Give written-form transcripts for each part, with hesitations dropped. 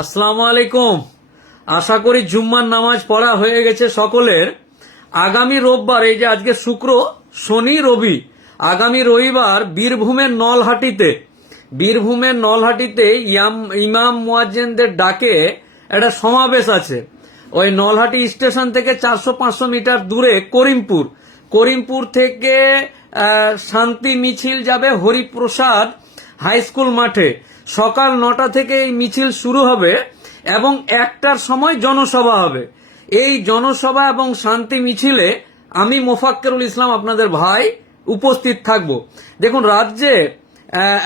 আসসালামু আলাইকুম। আশা করি জুম্মার নামাজ পড়া হয়ে গেছে সকলের। আগামী রোববার, এই যে আজকে শুক্র, শনি, রবি, আগামী রবিবার বীরভূমের নলহাটিতে ইমাম মুয়াজ্জিনদের ডাকে একটা সমাবেশ আছে। ওই নলহাটি স্টেশন থেকে 400-500 মিটার দূরে করিমপুর থেকে শান্তি মিছিল যাবে হরিপ্রসাদ হাই স্কুল মাঠে। সকাল 9টা থেকে এই মিছিল শুরু হবে এবং 1টার সময় জনসভা হবে। এই জনসভা এবং শান্তি মিছিলে আমি মোফাক্কেরুল ইসলাম আপনাদের ভাই উপস্থিত থাকব। দেখুন, রাজ্যে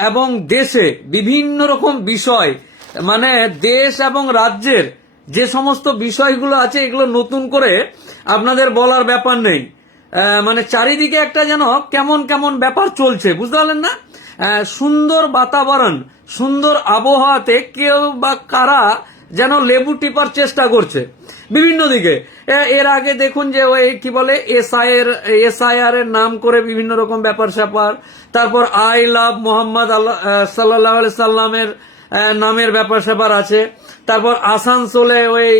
এবং দেশে বিভিন্ন রকম বিষয়, মানে দেশ এবং রাজ্যের যে সমস্ত বিষয়গুলো আছে এগুলো নতুন করে আপনাদের বলার ব্যাপার নেই। মানে চারিদিকে একটা যেন কেমন কেমন ব্যাপার চলছে, বুঝতে পারলেন না? সুন্দর বাতাবরণ, সুন্দর আবহাওয়াতে কেউ বা কারা যেন লেবু টিপার চেষ্টা করছে বিভিন্ন দিকে। এর আগে দেখুন যে ওই কি বলে এসআইআর এর নাম করে বিভিন্ন রকম ব্যাপার স্যাপার, তারপর আই লাভ মোহাম্মদ সাল্লাল্লাহু আলাইহি সাল্লামের নামের ব্যাপার স্যাপার আছে। তারপর আসানসোলে ওই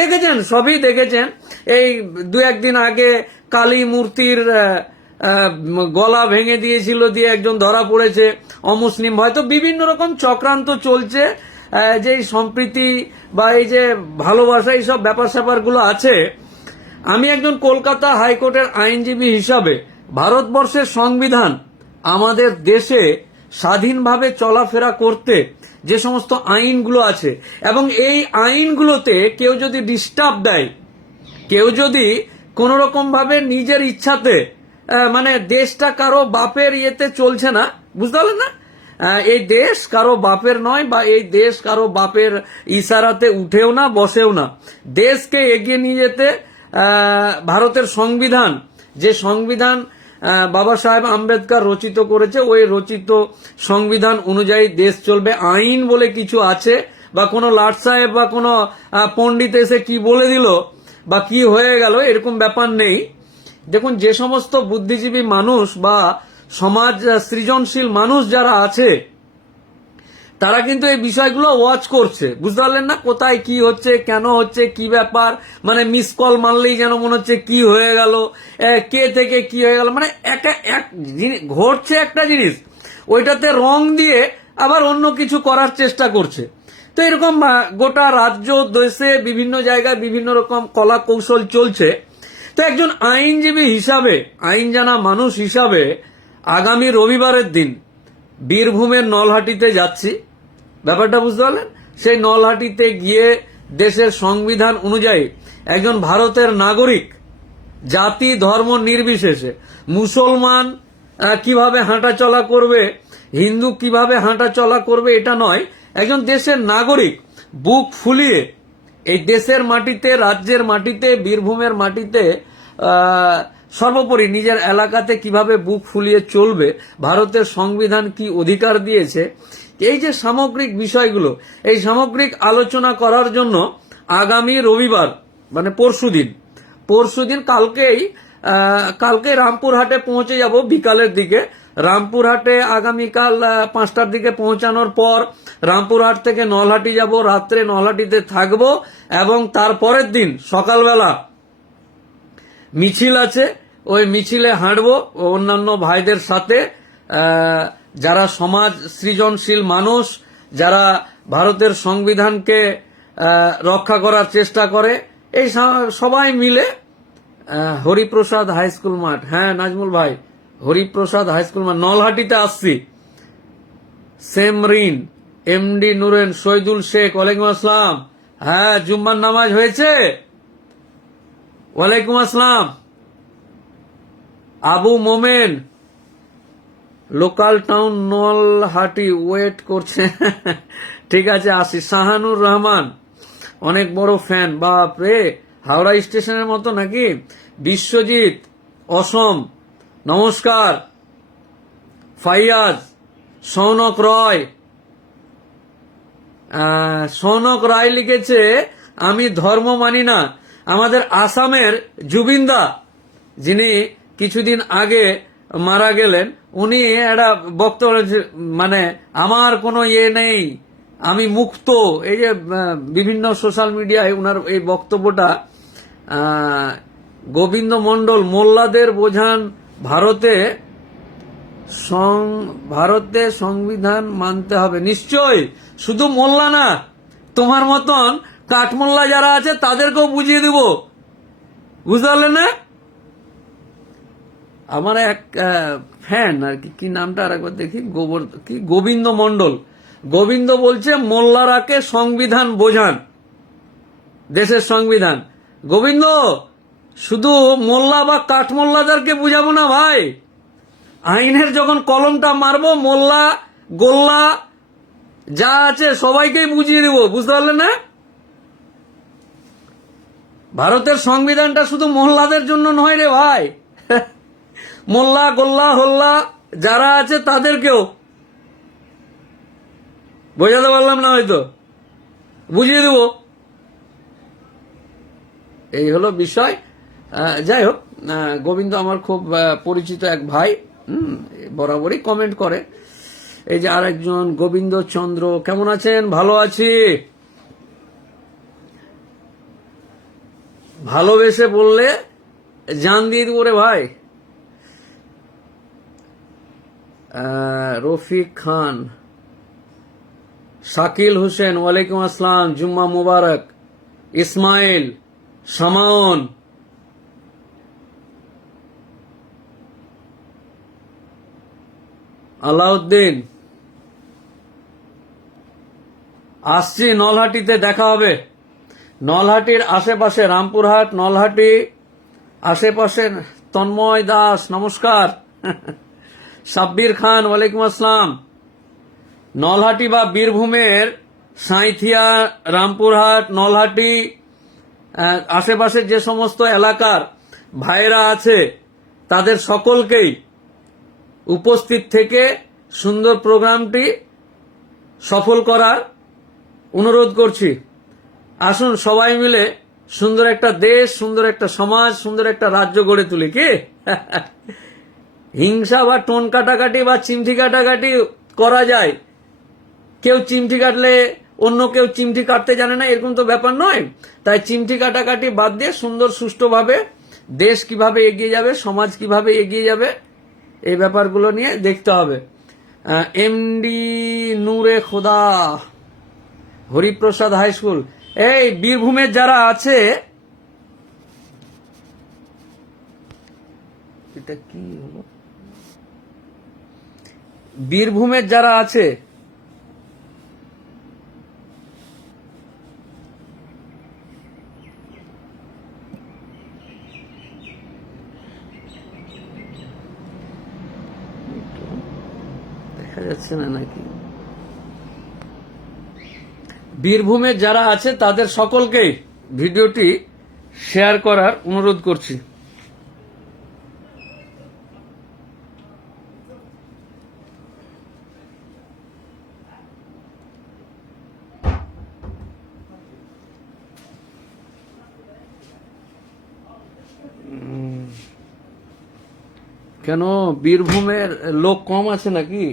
দেখেছেন, সবই দেখেছেন। এই 2-1 দিন আগে কালী মূর্তির গলা ভেঙে দিয়েছিল, দিয়ে একজন ধরা পড়েছে অমুসলিম। হয়তো বিভিন্ন রকম চক্রান্ত চলছে, যে সম্প্রীতি বা এই যে ভালোবাসা এইসব ব্যাপার স্যাপার গুলো আছে। আমি একজন কলকাতা হাইকোর্টের আইনজীবী হিসাবে ভারতবর্ষের সংবিধান আমাদের দেশে স্বাধীনভাবে চলাফেরা করতে যে সমস্ত আইনগুলো আছে, এবং এই আইনগুলোতে কেউ যদি ডিস্টার্ব দেয়, কেউ যদি কোন রকম ভাবে নিজের ইচ্ছাতে, মানে দেশটা কারো বাপের ইয়েতে চলছে না, বুঝতে পারলেন না? এই দেশ কারো বাপের নয়, বা এই দেশ কারো বাপের ইশারাতে উঠেও না, বসেও না। দেশকে এগিয়ে নিয়ে যেতে ভারতের সংবিধান, যে সংবিধান বাবা সাহেব আম্বেদকর রচিত করেছে, ওই রচিত সংবিধান অনুযায়ী দেশ চলবে। আইন বলে কিছু আছে, বা কোনো লাট সাহেব বা কোনো পণ্ডিত এসে কি বলে দিল বা কি হয়ে গেল, এরকম ব্যাপার নেই। দেখুন, যে সমস্ত বুদ্ধিজীবী মানুষ বা সমাজ সৃজনশীল মানুষ যারা আছে, তারা কিন্তু এই বিষয়গুলো ওয়াচ করছে, বুঝতে পারলেন না? কোথায় কি হচ্ছে, কেন হচ্ছে, কি ব্যাপার, মানে মিস কল মারলেই যেন মনে হচ্ছে কি হয়ে গেল, কে থেকে কি হয়ে গেল, মানে ঘটছে একটা জিনিস, ওইটাতে রং দিয়ে আবার অন্য কিছু করার চেষ্টা করছে। তো এরকম গোটা রাজ্য দেশে বিভিন্ন জায়গায় বিভিন্ন রকম কলা কৌশল চলছে। তো একজন আইনজীবী হিসাবে, আইন জানা মানুষ হিসাবে আগামী রবিবারের দিন বীরভূমের নলহাটিতে যাচ্ছি। ব্যাপারটা বুঝতে পারলেন? সেই নলহাটিতে গিয়ে দেশের সংবিধান অনুযায়ী একজন ভারতের নাগরিক, জাতি ধর্ম নির্বিশেষে, মুসলমান কিভাবে হাঁটা চলা করবে, হিন্দু কিভাবে হাঁটা চলা করবে, এটা নয়, একজন দেশের নাগরিক বুক ফুলিয়ে এই দেশের মাটিতে, রাজ্যের মাটিতে, বীরভূমের মাটিতে সর্বোপরি নিজের এলাকাতে কিভাবে বুক ফুলিয়ে চলবে, ভারতের সংবিধান কি অধিকার দিয়েছে, এই যে সামগ্রিক বিষয়গুলো, এই সামগ্রিক আলোচনা করার জন্য আগামী রবিবার, মানে পরশুদিন কালকে রামপুরহাটে পৌঁছে যাব বিকালের দিকে। রামপুরহাটে আগামীকাল 5টার দিকে পৌঁছানোর পর রামপুরহাট থেকে নলহাটি যাব, রাত্রে নলহাটিতে থাকব, এবং তারপরের দিন সকালবেলা মিছিল আছে, ওই মিছিলে হাঁটবো অন্যান্য ভাইদের সাথে, যারা সমাজ সৃজনশীল মানুষ, যারা ভারতের সংবিধানকে রক্ষা করার চেষ্টা করে, এই সবাই মিলে হরিপ্রসাদ হাই স্কুল মাঠ, হ্যাঁ নাজমুল ভাই, হরিপ্রসাদ হাই স্কুল মাঠ নলহাটিতে আসছি। সেমরিন, এমডি নুরেন, শহীদুল শেখ, ওয়ালাইকুম আসসালাম। হ্যাঁ, জুম্মার নামাজ হয়েছে? ওয়ালাইকুম আসসালাম। আবু মোমেন, লোকাল টাউন নলহাটি ওয়েট করছে। ঠিক আছে, আসি। শাহানুর রহমান, অনেক বড় ফ্যান, বাপ রে, হাওড়া স্টেশনের মতো নাকি? বিশ্বজিৎ, অসম, নমস্কার। ফাইয়াজ, সৌনক রায় লিখেছে, আমি ধর্ম মানি না। আমাদের আসামের জুবিনদা, যিনি কিছুদিন আগে মারা গেলেন, উনি একটা বক্তব্য, মানে আমার কোনো ইয়ে নেই, আমি মুক্ত, এই যে বিভিন্ন সোশ্যাল মিডিয়ায় ওনার এই বক্তব্যটা, গোবিন্দ মণ্ডল, মোল্লাদের বোঝান ভারতে ভারতে সংবিধান মানতে হবে। নিশ্চয়, শুধু মোল্লা না, তোমার মতন কাঠমোল্লা যারা আছে তাদেরকেও বুঝিয়ে দিব, বুঝতে পারলে না? আমার এক ফ্যান আর কি নামটা আর একবার দেখি, গোবিন্দ মণ্ডল। গোবিন্দ বলছে মোল্লারাকে সংবিধান বোঝান, দেশের সংবিধান। গোবিন্দ, শুধু মোল্লা বা কাঠমোল্লাদেরকে বুঝাবো না ভাই, আইনের যখন কলমটা মারবো, মোল্লা গোল্লা যা আছে সবাইকেই বুঝিয়ে দিব, বুঝতে পারলেন না? ভারতের সংবিধানটা শুধু মোল্লাদের জন্য নয় রে ভাই, মোল্লা গোল্লা হোল্লা যারা আছে তাদেরকেও। বোঝাতে পারলাম না হয়তো, বুঝিয়ে দেব। এই হলো বিষয়। যাই হোক, গোবিন্দ আমার খুব পরিচিত এক ভাই, বরাবরই কমেন্ট করে। এই যে আরেকজন গোবিন্দ চন্দ্র, কেমন আছেন? ভালো আছি। ভালোবেসে বললে জান দিয়ে দিব রে ভাই। রফিক খান, শাকিল হোসেন, ওয়ালাইকুম আসসালাম, জুম্মা মুবারক। ইসমাইল, শামাউন, আলাউদ্দিন, আসছি নলহাটিতে, দেখা হবে। নলহাটির আশেপাশে, রামপুরহাট, নলহাটি আশেপাশে। তন্ময় দাস, নমস্কার। সাব্বির খান, ওয়ালাইকুম আসসালাম। নলহাটি বা বীরভূমের সাঁইথিয়া, রামপুরহাট, নলহাটি আশেপাশের যে সমস্ত এলাকার ভাইরা আছে তাদের সকলকেই উপস্থিত থেকে সুন্দর প্রোগ্রামটি সফল করার অনুরোধ করছি। আসুন সবাই মিলে সুন্দর একটা দেশ, সুন্দর একটা সমাজ, সুন্দর একটা রাজ্য গড়ে তুলি। কি হিংসা বা টোন কাটাকাটি বা চিমটি কাটাকাটি করা যায়, কেউ চিমটি কাটলে অন্য কেউ চিমটি কাটতে জানে না, এরকম তো ব্যাপার নয়। তাই চিমটি কাটাকাটি বাদ দিয়ে সুন্দর সুষ্ঠুভাবে দেশ কিভাবে এগিয়ে যাবে, সমাজ কিভাবে এগিয়ে যাবে, এই ব্যাপারগুলো নিয়ে দেখতে হবে। এমডি নূরে খোদা, হরিপ্রসাদ হাই স্কুল। এই বীরভূমের যারা আছে, এটা কি হলো, বীরভূমের যারা আছে দেখা যাচ্ছে না নাকি, বীরভূমের যারা আছে তাদের সকলকেই ভিডিওটি শেয়ার করার অনুরোধ করছি। কেন বীরভূমের লোক কম আছে নাকি?